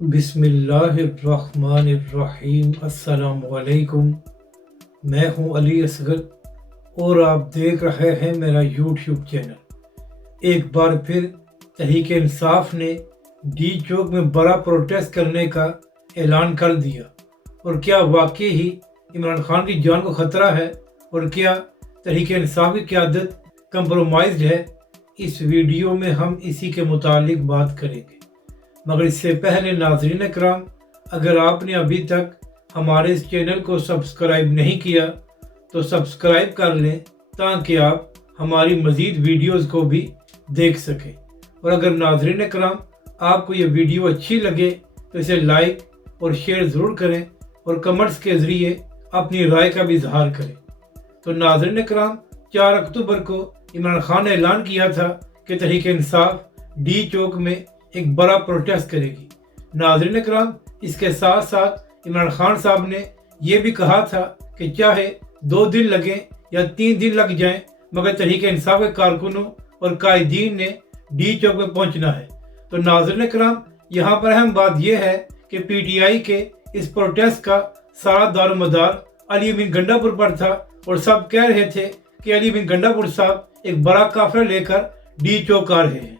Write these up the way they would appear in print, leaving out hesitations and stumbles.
बिस्मिल्लाहिर्रहमानिर्रहीम। अस्सलाम वालेकुम। मैं हूं अली असगर और आप देख रहे हैं मेरा यूट्यूब चैनल। एक बार फिर तहरीक इंसाफ ने डी चौक में बड़ा प्रोटेस्ट करने का ऐलान कर दिया। और क्या वाकई ही इमरान खान की जान को ख़तरा है और क्या तहरीक इंसाफ की क़यादत कंप्रोमाइज्ड है? इस वीडियो में हम इसी के मुतालिक बात करेंगे। मगर इससे पहले नाज़रीन इकराम, अगर आपने अभी तक हमारे इस चैनल को सब्सक्राइब नहीं किया तो सब्सक्राइब कर लें ताकि आप हमारी मज़ीद वीडियोस को भी देख सकें। और अगर नाज़रीन इकराम आपको ये वीडियो अच्छी लगे तो इसे लाइक और शेयर ज़रूर करें और कमेंट्स के ज़रिए अपनी राय का भी इजहार करें। तो नाज़रीन इकराम, 4 अक्टूबर को इमरान खान ने ऐलान किया था कि तहरीक इंसाफ डी चौक में एक बड़ा प्रोटेस्ट करेगी। नाज़रीन इकराम, इसके साथ साथ इमरान खान साहब ने यह भी कहा था कि चाहे 2 दिन लगे या 3 दिन लग जाएं, मगर तहरीक इंसाफ के कारकुनों और कायदीन ने डी चौक में पहुंचना है। तो नाज़रीन इकराम, यहाँ पर अहम बात यह है कि पीटीआई के इस प्रोटेस्ट का सारा दारोमदार अली बिन गंडापुर पर था और सब कह रहे थे कि अली बिन गंडापुर साहब एक बड़ा काफिला लेकर डी चौक आ रहे हैं।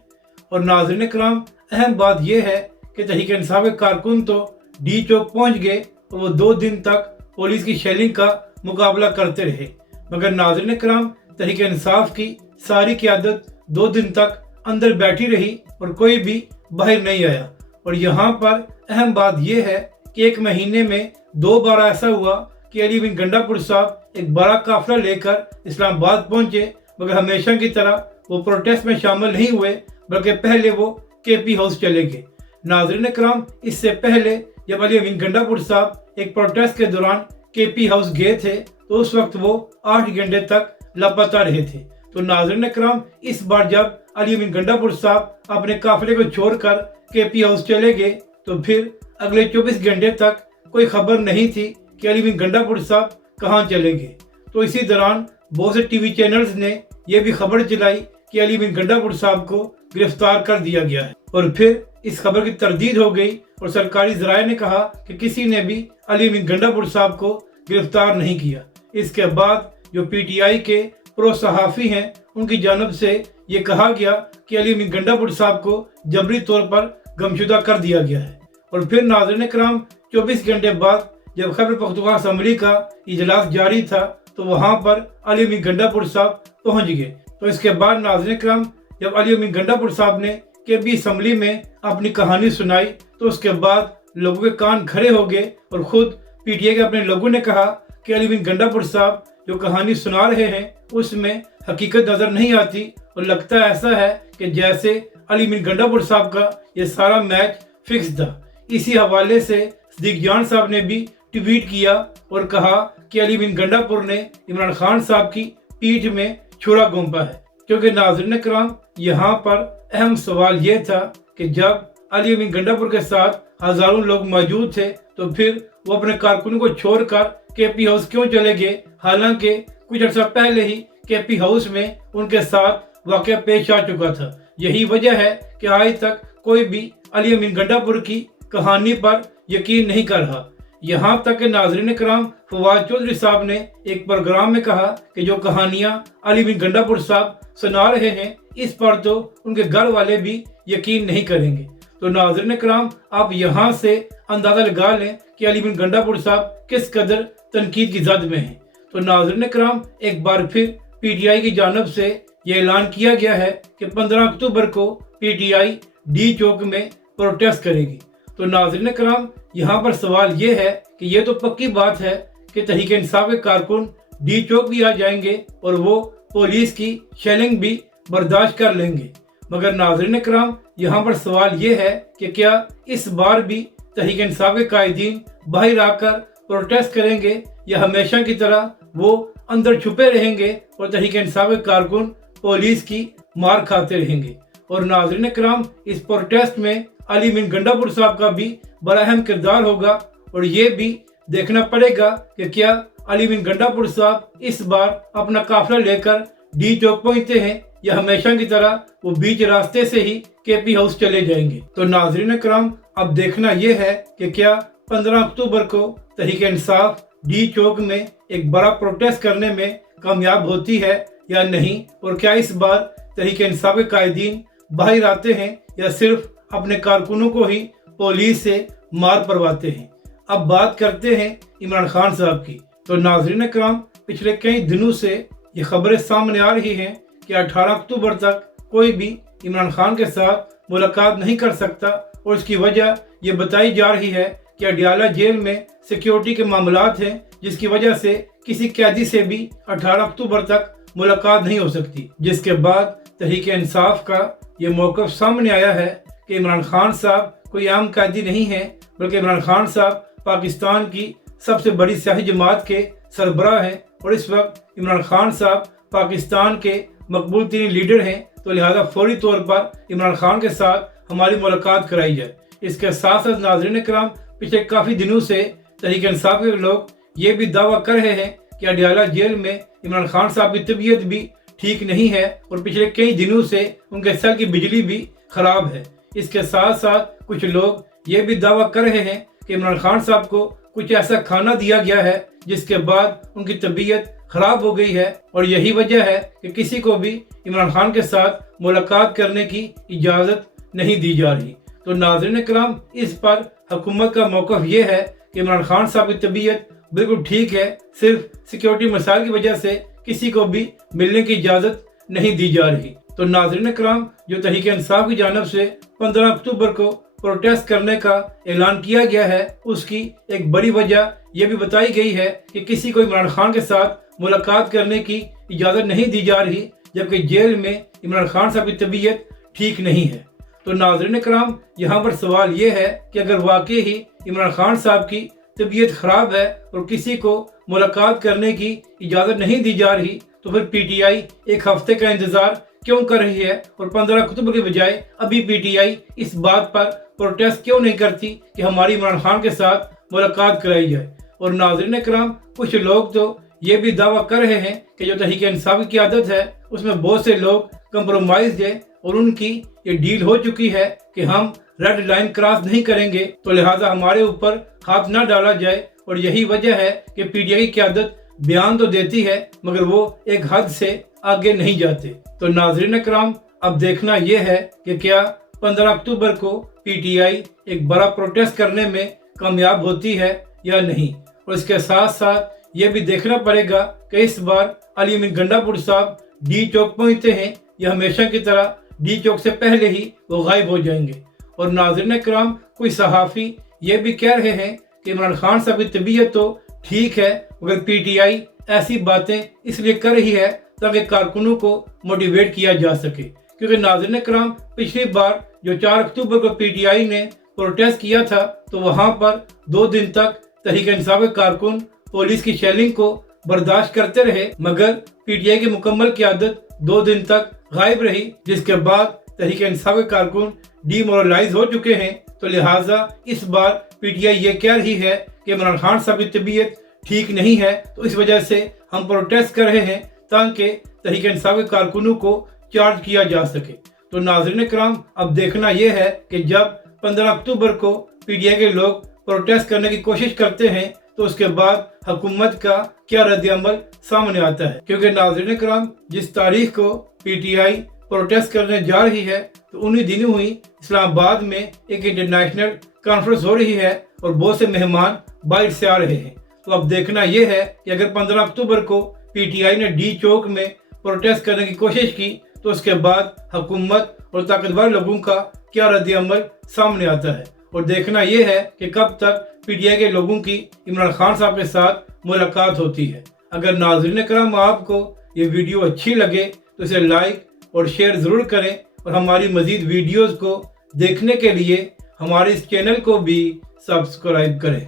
और नाज़रीन इकराम, अहम बात यह है कि तहरीक इंसाफ के कारकुन तो डी चौक पहुंच गए और वो 2 दिन तक पुलिस की शेलिंग का मुकाबला करते रहे। मगर नाज़रीन इकराम, तहरीक इंसाफ की सारी क़यादत 2 दिन तक अंदर बैठी रही और कोई भी बाहर नहीं आया। और यहाँ पर अहम बात यह है कि 1 महीने में 2 बार ऐसा हुआ कि अली बिन गंडापुर साहब एक बड़ा काफिला लेकर इस्लामाबाद पहुंचे, मगर हमेशा की तरह वो प्रोटेस्ट में शामिल नहीं हुए, बल्कि पहले वो केपी हाउस चले गए। नाज़रीन इकराम, इससे पहले जब अली बिन गंडापुर साहब एक प्रोटेस्ट के दौरान केपी हाउस गए थे तो उस वक्त वो 8 घंटे तक लापता रहे थे। तो नाज़रीन इकराम, इस बार जब अली बिन गंडापुर साहब अपने काफिले को छोड़कर केपी हाउस चले गए तो फिर अगले 24 घंटे तक कोई खबर नहीं थी कि अली बिन गंडापुर साहब कहाँ चले गए। तो इसी दौरान बहुत से टीवी चैनल्स ने यह भी खबर चलाई कि अली बिन गंडापुर साहब को गिरफ्तार कर दिया गया है। और फिर इस खबर की तरदीद हो गई और सरकारी ज़राए ने कहा कि किसी ने भी अली बिन गंडापुर साहब को गिरफ्तार नहीं किया। इसके बाद जो पीटीआई के प्रो सहाफ़ी हैं उनकी जानब से ये कहा गया कि अली बिन गंडापुर साहब को जबरी तौर पर गमशुदा कर दिया गया है। और फिर नाज़रीन इकराम, 24 घंटे बाद जब खैबर पख्तूनख्वा असम्बली का इजलास जारी था तो वहाँ पर अली बिन गंडापुर साहब पहुँच गए। तो इसके बाद नाज़रीन इकराम, जब अली बिन गंडापुर साहब ने केपी असम्बली में अपनी कहानी सुनाई तो उसके बाद लोगों के कान खड़े हो गए और खुद पीटीआई के अपने लोगों ने कहा कि अली बिन गंडापुर साहब जो कहानी सुना रहे हैं उसमें हकीकत नज़र नहीं आती और लगता ऐसा है कि जैसे अली बिन गंडापुर साहब का ये सारा मैच फिक्स था। इसी हवाले से सदीक जान साहब ने भी ट्वीट किया और कहा कि अली बिन गंडापुर ने इमरान खान साहब की पीठ में छुरा घोंपा है। क्योंकि नाज़रीन इकराम, यहाँ पर अहम सवाल यह था कि जब अली बिन गंडापुर के साथ हज़ारों लोग मौजूद थे तो फिर वो अपने कारकुनों को छोड़कर केपी हाउस क्यों चले गए, हालांकि कुछ अर्सा पहले ही केपी हाउस में उनके साथ वाक़या पेश आ चुका था। यही वजह है कि आज तक कोई भी अली बिन गंडापुर की कहानी पर यकीन नहीं कर रहा। यहाँ तक कि नाज़रीन इकराम, फवाद चौधरी साहब ने एक प्रोग्राम में कहा कि जो कहानियाँ अली बिन गंडापुर साहब सुना रहे हैं इस पर तो उनके घर वाले भी यकीन नहीं करेंगे। तो नाज़रीन इकराम, आप यहाँ से अंदाज़ा लगा लें कि अली बिन गंडापुर साहब किस कदर तनकीद की जद में हैं। तो नाज़रीन इकराम, एक बार फिर पीटीआई की जानब से ये ऐलान किया गया है कि 15 अक्टूबर को पीटीआई डी चौक में प्रोटेस्ट करेगी। तो नाज़रीन इकराम, यहाँ पर सवाल ये है कि ये तो पक्की बात है कि तहरीक इंसाफ के कारकुन डी चौक भी आ जाएंगे और वो पुलिस की शेलिंग भी बर्दाश्त कर लेंगे। मगर नाज़रीन इकराम, यहाँ पर सवाल ये है कि क्या इस बार भी तहरीक इंसाफ के कायदीन बाहर आकर प्रोटेस्ट करेंगे या हमेशा की तरह वो अंदर छुपे रहेंगे और तहरीक इंसाफ के कारकुन पुलिस की मार खाते रहेंगे। और नाज़रीन इकराम, इस प्रोटेस्ट में अली बिन गंडापुर साहब का भी बड़ा अहम किरदार होगा और ये भी देखना पड़ेगा कि क्या अली बिन गंडापुर साहब इस बार अपना काफिला लेकर डी चौक पहुंचते हैं या हमेशा की तरह वो बीच रास्ते से ही KP हाउस चले जाएंगे। तो नाज़रीन कराम, अब देखना ये है कि क्या 15 अक्टूबर को तहरीक इंसाफ डी चौक में एक बड़ा प्रोटेस्ट करने में कामयाब होती है या नहीं, और क्या इस बार तहरीक इंसाफ के कायदीन बाहर आते हैं या सिर्फ अपने कारकुनों को ही पुलिस से मार परवाते हैं। अब बात करते हैं इमरान खान साहब की। तो नाज़रीन कराम, पिछले कई दिनों से ये खबरें सामने आ रही हैं कि 18 अक्टूबर तक कोई भी इमरान खान के साथ मुलाकात नहीं कर सकता, और इसकी वजह ये बताई जा रही है कि अडियाला जेल में सिक्योरिटी के मामलात हैं, जिसकी वजह से किसी कैदी से भी 18 अक्टूबर तक मुलाकात नहीं हो सकती। जिसके बाद तहरीक इंसाफ का ये मौक़िफ़ सामने आया है कि इमरान खान साहब कोई आम कैदी नहीं है, बल्कि इमरान खान साहब पाकिस्तान की सबसे बड़ी सियासी जमात के सरबराह हैं, और इस वक्त इमरान खान साहब पाकिस्तान के मकबूल तरीन लीडर हैं। तो लिहाजा फौरी तौर पर इमरान खान के साथ हमारी मुलाकात कराई जाए। इसके साथ साथ नाज़रीन कराम, पिछले काफ़ी दिनों से तहरीक इंसाफ के लोग ये भी दावा कर रहे हैं कि अडियाला जेल में इमरान खान साहब की तबीयत भी ठीक नहीं है, और पिछले कई दिनों से उनके सर की बिजली भी खराब है। इसके साथ साथ कुछ लोग ये भी दावा कर रहे हैं कि इमरान खान साहब को कुछ ऐसा खाना दिया गया है जिसके बाद उनकी तबीयत खराब हो गई है, और यही वजह है कि किसी को भी इमरान खान के साथ मुलाकात करने की इजाज़त नहीं दी जा रही। तो नाज़रीन कराम, इस पर हुकूमत का मौक़िफ़ ये है कि इमरान खान साहब की तबीयत बिल्कुल ठीक है, सिर्फ सिक्योरिटी मसाइल की वजह से किसी को भी मिलने की इजाज़त नहीं दी जा रही। तो नाज़रीन कराम, जो तहरीक इंसाफ की जानिब से 15 अक्टूबर को प्रोटेस्ट करने का ऐलान किया गया है, उसकी एक बड़ी वजह यह भी बताई गई है कि किसी को इमरान खान के साथ मुलाकात करने की इजाज़त नहीं दी जा रही, जबकि जेल में इमरान खान साहब की तबीयत ठीक नहीं है। तो नाज़रीन कराम, यहाँ पर सवाल ये है कि अगर वाकई ही इमरान खान साहब की तबीयत ख़राब है और किसी को मुलाकात करने की इजाज़त नहीं दी जा रही, तो फिर PTI एक हफ्ते का इंतज़ार क्यों कर रही है, और 15 अक्टूबर के बजाय अभी PTI इस बात पर प्रोटेस्ट क्यों नहीं करती कि हमारी इमरान खान के साथ मुलाकात कराई जाए। और नाज़रीन कराम, कुछ लोग तो ये भी दावा कर रहे हैं कि जो तहरीक इंसाफ की आदत है उसमें बहुत से लोग कंप्रोमाइज है, और उनकी ये डील हो चुकी है कि हम रेड लाइन क्रॉस नहीं करेंगे, तो लिहाजा हमारे ऊपर हाथ ना डाला जाए। और यही वजह है कि PTI की आदत बयान तो देती है मगर वो एक हद से आगे नहीं जाते। तो नाज़रीन कराम, अब देखना यह है कि क्या 15 अक्टूबर को PTI एक बड़ा प्रोटेस्ट करने में कामयाब होती है या नहीं, और इसके साथ साथ ये भी देखना पड़ेगा कि इस बार अली अमीन गंडापुर साहब डी चौक पहुँचते हैं या हमेशा की तरह डी चौक से पहले ही वो गायब हो जाएंगे। और नाज़रीन कराम, कोई सहाफ़ी ये भी कह रहे हैं कि इमरान खान साहब की तबीयत तो ठीक है, मगर PTI ऐसी बातें इसलिए कर रही है ताकि कारकुनों को मोटिवेट किया जा सके। क्योंकि नाज़रीन कराम, पिछली बार जो 4 अक्टूबर को PTI ने प्रोटेस्ट किया था, तो वहाँ पर 2 दिन तक तहरीक इंसाफ के कारकुन पुलिस की शेलिंग को बर्दाश्त करते रहे, मगर PTI की मुकम्मल क़यादत 2 दिन तक गायब रही, जिसके बाद तहरीक इंसाफ के कारकुन डीमोरलाइज हो चुके हैं। तो लिहाजा इस बार PTI ये कह रही है कि इमरान खान साहब की तबीयत ठीक नहीं है, तो इस वजह से हम प्रोटेस्ट कर रहे हैं ताकि तहरीक इंसाफ के कारकुनों को चार्ज किया जा सके। तो नाज़रीन कराम, अब देखना यह है कि जब 15 अक्टूबर को PTI के लोग प्रोटेस्ट करने की कोशिश करते हैं, तो उसके बाद हुकूमत का क्या रद्द-ए-अमल सामने आता है। क्योंकि नाज़रीन कराम, जिस तारीख को PTI प्रोटेस्ट करने जा रही है, तो उन्हीं दिनों ही इस्लामाबाद में एक इंटरनेशनल कॉन्फ्रेंस हो रही है और बहुत से मेहमान बाहर से आ रहे हैं। तो अब देखना यह है कि अगर 15 अक्टूबर को PTI ने डी चौक में प्रोटेस्ट करने की कोशिश की, तो उसके बाद हुकूमत और ताकतवर लोगों का क्या रद्द-ए-अमल सामने आता है। और देखना यह है कि कब तक PTI के लोगों की इमरान खान साहब के साथ मुलाकात होती है। अगर नाज़रीन कराम आपको ये वीडियो अच्छी लगे तो इसे लाइक और शेयर ज़रूर करें, और हमारी मज़ीद वीडियोज़ को देखने के लिए हमारे इस चैनल को भी सब्सक्राइब करें।